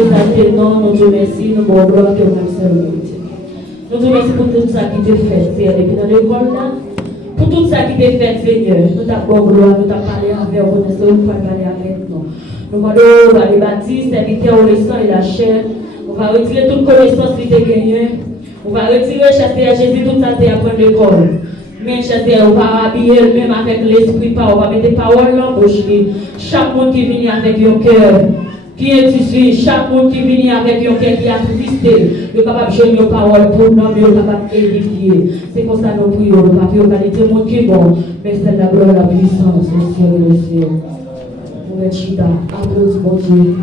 exalter non, nous te remercions, nous bon gloire que nous sommes. Nous te remercions pour tout ça qui te fait, Seigneur, depuis dans l'école là. Pour tout ça qui te fait, Seigneur, nous t'avons gloire, nous t'avons parlé avec vous, nous t'avons parlé avec nous. Nous allons les bâtir, serviteur au sang et la chair. On va retirer toute connaissance qui te gagne. On va retirer, chasser à Jésus, tout ça, c'est apprendre l'école. Mais chasser, on va habiller même avec l'esprit, on va mettre des paroles dans la bouche. Chaque monde qui vient avec un cœur qui est ici, chaque monde qui vient avec un cœur qui est attristé, il est capable de jouer nos paroles pour nous, il est capable d'édifier. C'est comme ça que nous prions, nous ne pouvons pas dire monde qui est bon, mais c'est la gloire, la puissance, le ciel et le ciel. Applaudis mon Dieu.